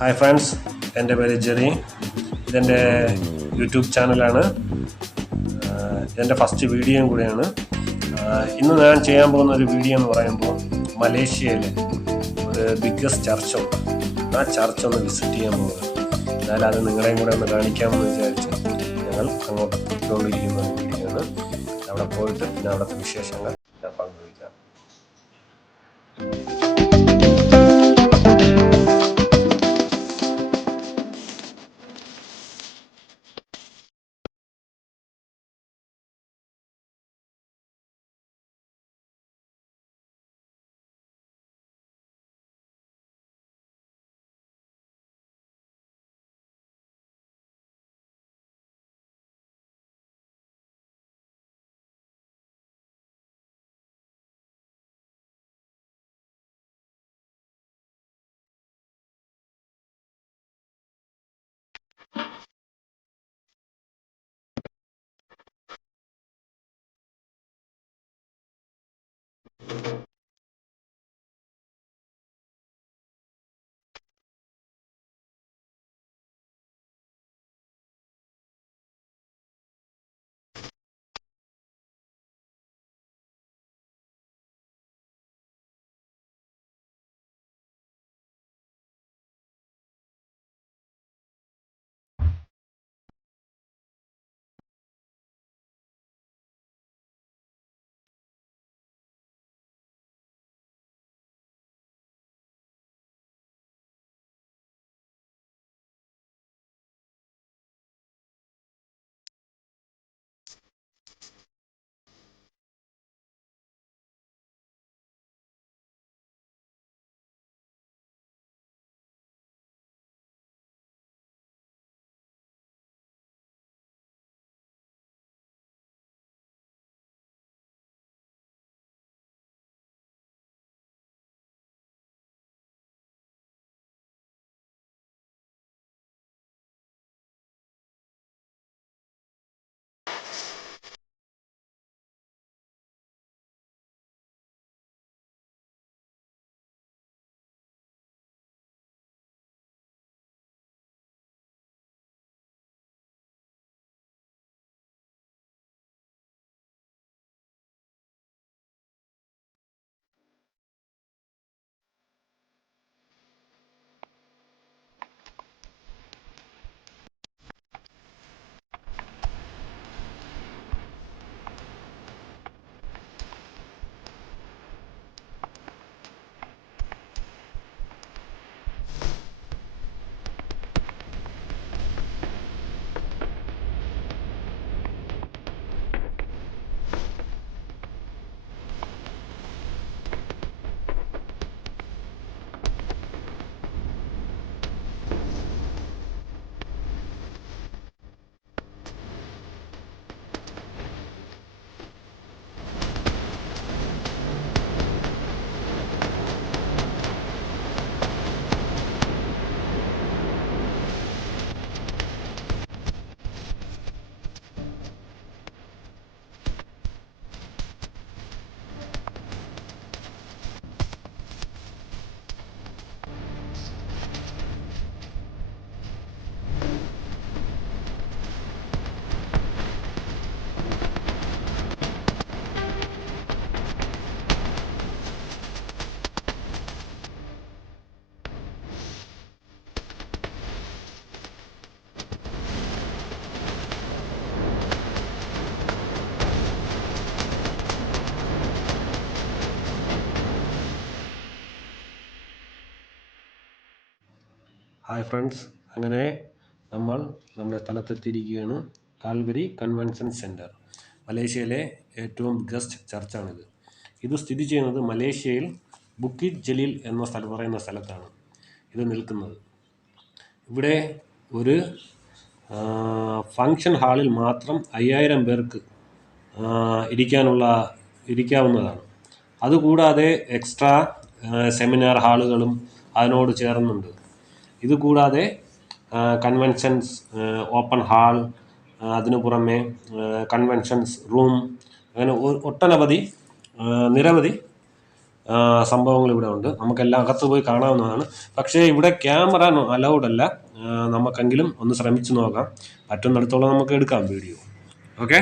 Hi friends, എൻ്റെ പേര് Jerry. ഇതെൻ്റെ യൂട്യൂബ് ചാനലാണ്. ഇതെൻ്റെ ഫസ്റ്റ് വീഡിയോയും കൂടെയാണ്. ഇന്ന് ഞാൻ ചെയ്യാൻ പോകുന്ന ഒരു വീഡിയോ എന്ന് പറയുമ്പോൾ മലേഷ്യയിലെ ഒരു ബിഗ്ഗസ്റ്റ് ചർച്ചുണ്ട്. ആ ചർച്ച് ഒന്ന് വിസിറ്റ് ചെയ്യാൻ പോകുന്നത്. എന്നാലും അത് നിങ്ങളെയും കൂടെ ഒന്ന് കാണിക്കാമെന്ന് വിചാരിച്ച് ഞങ്ങൾ അങ്ങോട്ട് പോയിക്കൊണ്ടിരിക്കുന്ന ഒരു വീഡിയോ ആണ്. അവിടെ പോയിട്ട് പിന്നെ അവിടുത്തെ വിശേഷങ്ങൾ ഞാൻ പങ്കുവയ്ക്കാം. ഹായ് ഫ്രണ്ട്സ്, അങ്ങനെ നമ്മൾ നമ്മുടെ സ്ഥലത്തെത്തിയിരിക്കുകയാണ്. കാൽവരി കൺവെൻഷൻ സെൻറ്റർ, മലേഷ്യയിലെ ഏറ്റവും ബിഗ്ഗസ്റ്റ് ചർച്ചാണിത്. ഇത് സ്ഥിതി ചെയ്യുന്നത് മലേഷ്യയിൽ ബുക്കിറ്റ് ജലീൽ എന്ന പറയുന്ന സ്ഥലത്താണ് ഇത് നിൽക്കുന്നത്. ഇവിടെ ഒരു ഫങ്ഷൻ ഹാളിൽ മാത്രം 5000 പേർക്ക് ഇരിക്കാവുന്നതാണ്. അതുകൂടാതെ എക്സ്ട്രാ സെമിനാർ ഹാളുകളും അതിനോട് ചേർന്നുണ്ട്. ഇതുകൂടാതെ കൺവെൻഷൻസ് ഓപ്പൺ ഹാൾ, അതിനു പുറമെ കൺവെൻഷൻസ് റൂം, അങ്ങനെ നിരവധി സംഭവങ്ങൾ ഇവിടെ ഉണ്ട്. നമുക്കെല്ലാം അകത്ത് പോയി കാണാവുന്നതാണ്. പക്ഷേ ഇവിടെ ക്യാമറ അലൗഡ് അല്ല. നമുക്കെങ്കിലും ഒന്ന് ശ്രമിച്ചു നോക്കാം. പറ്റുന്നിടത്തോളം നമുക്ക് എടുക്കാം വീഡിയോ. ഓക്കെ.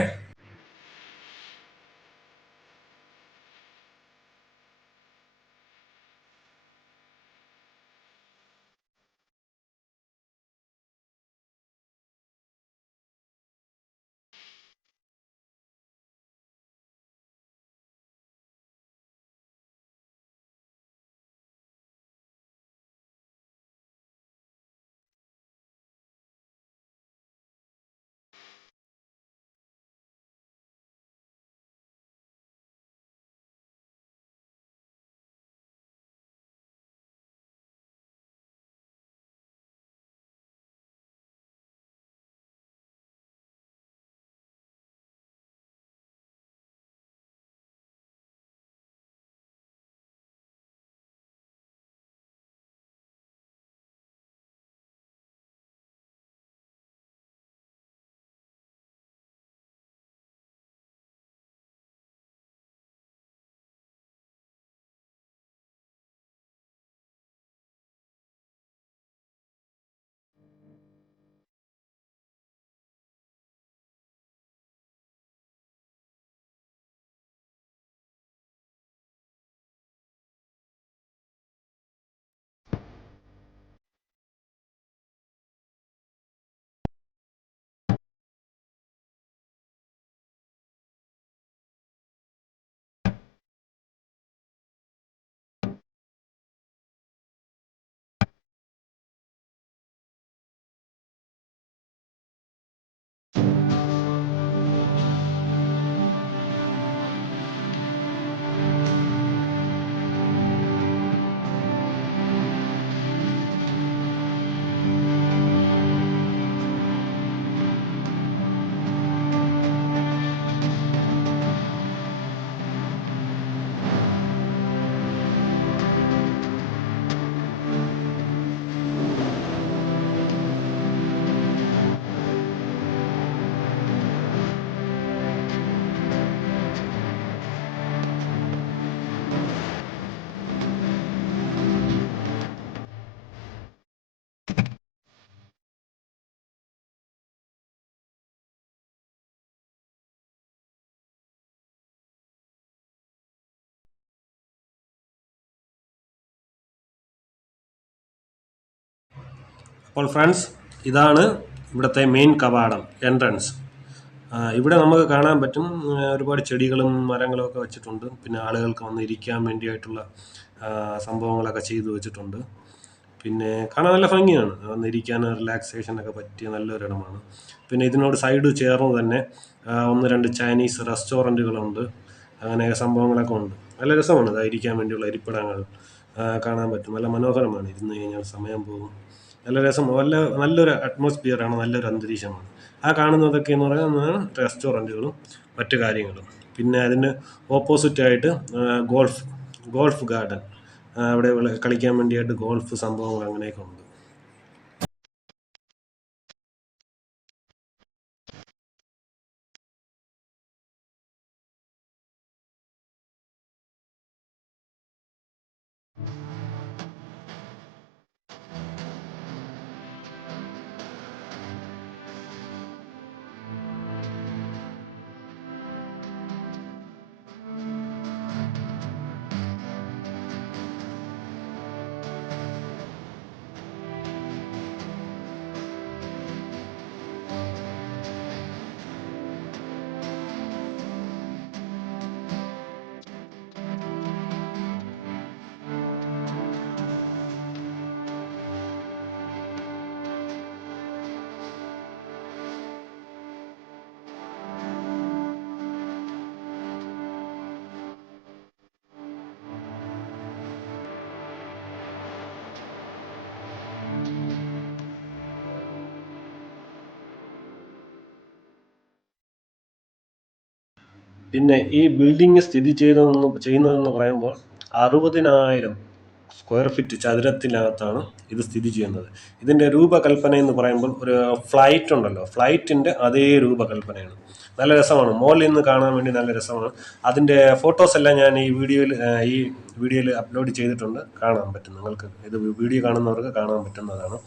അപ്പോൾ ഫ്രണ്ട്സ്, ഇതാണ് ഇവിടുത്തെ മെയിൻ കവാടം, എൻട്രൻസ്. ഇവിടെ നമുക്ക് കാണാൻ പറ്റും ഒരുപാട് ചെടികളും മരങ്ങളും ഒക്കെ വെച്ചിട്ടുണ്ട്. പിന്നെ ആളുകൾക്ക് വന്ന് ഇരിക്കാൻ വേണ്ടിയായിട്ടുള്ള സംഭവങ്ങളൊക്കെ ചെയ്തു വെച്ചിട്ടുണ്ട്. പിന്നെ കാണാൻ നല്ല ഭംഗിയാണ്. വന്നിരിക്കാൻ റിലാക്സേഷനൊക്കെ പറ്റിയ നല്ലൊരിടമാണ്. പിന്നെ ഇതിനോട് സൈഡ് ചേർന്ന് തന്നെ 1-2 ചൈനീസ് റെസ്റ്റോറൻറ്റുകളുണ്ട്. അങ്ങനെ സംഭവങ്ങളൊക്കെ ഉണ്ട്. നല്ല രസമാണ് ഇരിക്കാൻ വേണ്ടിയുള്ള ഇരിപ്പിടങ്ങൾ കാണാൻ പറ്റും. നല്ല മനോഹരമാണ്. ഇരുന്ന് കഴിഞ്ഞാൽ സമയം പോകും. നല്ല രസം, നല്ലൊരു അറ്റ്മോസ്ഫിയറാണ്, നല്ലൊരു അന്തരീക്ഷമാണ്. കാണുന്നതൊക്കെ എന്ന് പറയുന്നത് റെസ്റ്റോറൻറ്റുകളും മറ്റു കാര്യങ്ങളും. പിന്നെ അതിന് ഓപ്പോസിറ്റായിട്ട് ഗോൾഫ് ഗാർഡൻ, അവിടെ കളിക്കാൻ വേണ്ടിയായിട്ട് ഗോൾഫ് സംഭവങ്ങൾ അങ്ങനെയൊക്കെ ഉണ്ട്. പിന്നെ ഈ ബിൽഡിംഗ് സ്ഥിതി ചെയ്യുന്നതെന്ന് പറയുമ്പോൾ 60,000 സ്ക്വയർ ഫീറ്റ് ചതുരത്തിനകത്താണ് ഇത് സ്ഥിതി ചെയ്യുന്നത്. ഇതിൻ്റെ രൂപകൽപ്പന എന്ന് പറയുമ്പോൾ ഒരു ഫ്ലൈറ്റ് ഉണ്ടല്ലോ, ഫ്ലൈറ്റിൻ്റെ അതേ രൂപകൽപ്പനയാണ്. നല്ല രസമാണ്, മോളിൽ നിന്ന് കാണാൻ വേണ്ടി നല്ല രസമാണ്. അതിൻ്റെ ഫോട്ടോസ് എല്ലാം ഞാൻ ഈ വീഡിയോയിൽ അപ്ലോഡ് ചെയ്തിട്ടുണ്ട്, കാണാൻ പറ്റും നിങ്ങൾക്ക്. ഇത് വീഡിയോ കാണുന്നവർക്ക് കാണാൻ പറ്റുന്നതാണ്.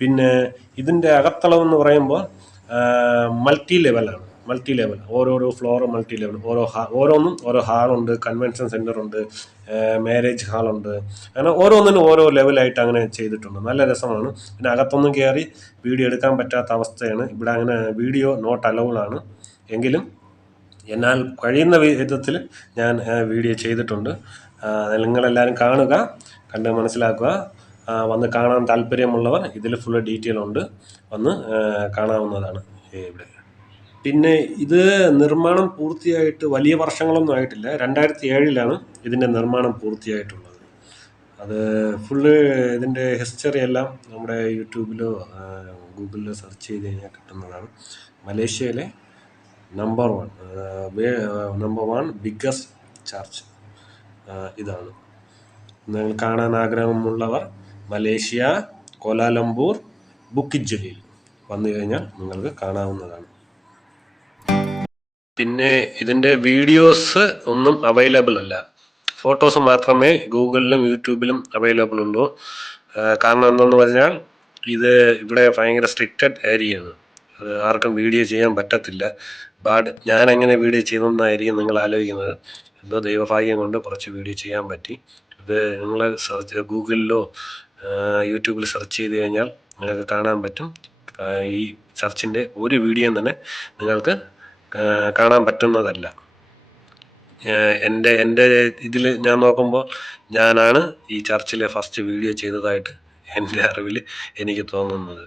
പിന്നെ ഇതിൻ്റെ അകത്തളവെന്ന് പറയുമ്പോൾ മൾട്ടി ലെവലാണ്. ഓരോരോ ഫ്ലോർ മൾട്ടി ലെവൽ, ഓരോന്നും ഓരോ ഹാളുണ്ട്, കൺവെൻഷൻ സെൻ്റർ ഉണ്ട്, മാരേജ് ഹാളുണ്ട്, അങ്ങനെ ഓരോന്നിനും ഓരോ ലെവലായിട്ട് അങ്ങനെ ചെയ്തിട്ടുണ്ട്. നല്ല രസമാണ്. പിന്നെ അകത്തൊന്നും കയറി വീഡിയോ എടുക്കാൻ പറ്റാത്ത അവസ്ഥയാണ്. ഇവിടെ അങ്ങനെ വീഡിയോ നോട്ട് അലൗഡ് ആണ്. എങ്കിലും എന്നാൽ കഴിയുന്ന വിധത്തിൽ ഞാൻ വീഡിയോ ചെയ്തിട്ടുണ്ട്. നിങ്ങളെല്ലാവരും കാണുക, കണ്ട് മനസ്സിലാക്കുക. വന്ന് കാണാൻ താല്പര്യമുള്ളവർ ഇതിൽ ഫുൾ ഡീറ്റെയിൽ ഉണ്ട്, വന്ന് കാണാവുന്നതാണ് ഇവിടെ. പിന്നെ ഇത് നിർമ്മാണം പൂർത്തിയായിട്ട് വലിയ വർഷങ്ങളൊന്നും ആയിട്ടില്ല. 2007 ഇതിൻ്റെ നിർമ്മാണം പൂർത്തിയായിട്ടുള്ളത്. അത് ഫുള്ള് ഇതിൻ്റെ ഹിസ്റ്ററി എല്ലാം നമ്മുടെ യൂട്യൂബിലോ ഗൂഗിളിലോ സെർച്ച് ചെയ്ത് കഴിഞ്ഞാൽ കിട്ടുന്നതാണ്. മലേഷ്യയിലെ നമ്പർ 1 ബിഗ്ഗസ്റ്റ് ചർച്ച് ഇതാണ്. നിങ്ങൾ കാണാൻ ആഗ്രഹമുള്ളവർ മലേഷ്യ, കോലാലംപൂർ, ബുക്കിറ്റ് ജലീൽ വന്നു കഴിഞ്ഞാൽ നിങ്ങൾക്ക് കാണാവുന്നതാണ്. പിന്നെ ഇതിൻ്റെ വീഡിയോസ് ഒന്നും അവൈലബിൾ അല്ല, ഫോട്ടോസ് മാത്രമേ ഗൂഗിളിലും യൂട്യൂബിലും അവൈലബിൾ ഉള്ളൂ. കാരണം എന്തെന്ന് പറഞ്ഞാൽ ഇത് ഇവിടെ ഭയങ്കര സ്ട്രിക്റ്റഡ് ഏരിയയാണ്. അത് ആർക്കും വീഡിയോ ചെയ്യാൻ പറ്റത്തില്ല. ഞാൻ എങ്ങനെ വീഡിയോ ചെയ്തെന്നായിരിക്കും നിങ്ങൾ ആലോചിക്കുന്നത്. എന്തോ ദൈവഭാഗ്യം കൊണ്ട് കുറച്ച് വീഡിയോ ചെയ്യാൻ പറ്റി. ഇത് നിങ്ങൾ ഗൂഗിളിലോ യൂട്യൂബിൽ സെർച്ച് ചെയ്ത് കഴിഞ്ഞാൽ നിങ്ങൾക്ക് കാണാൻ പറ്റും. ഈ ചർച്ചിൻ്റെ ഒരു വീഡിയോ തന്നെ നിങ്ങൾക്ക് കാണാൻ പറ്റുന്നതല്ല. എൻ്റെ ഇതിൽ ഞാൻ നോക്കുമ്പോൾ ഞാനാണ് ഈ ചർച്ചിലെ ഫസ്റ്റ് വീഡിയോ ചെയ്തതായിട്ട് എൻ്റെ അറിവിൽ എനിക്ക് തോന്നുന്നത്.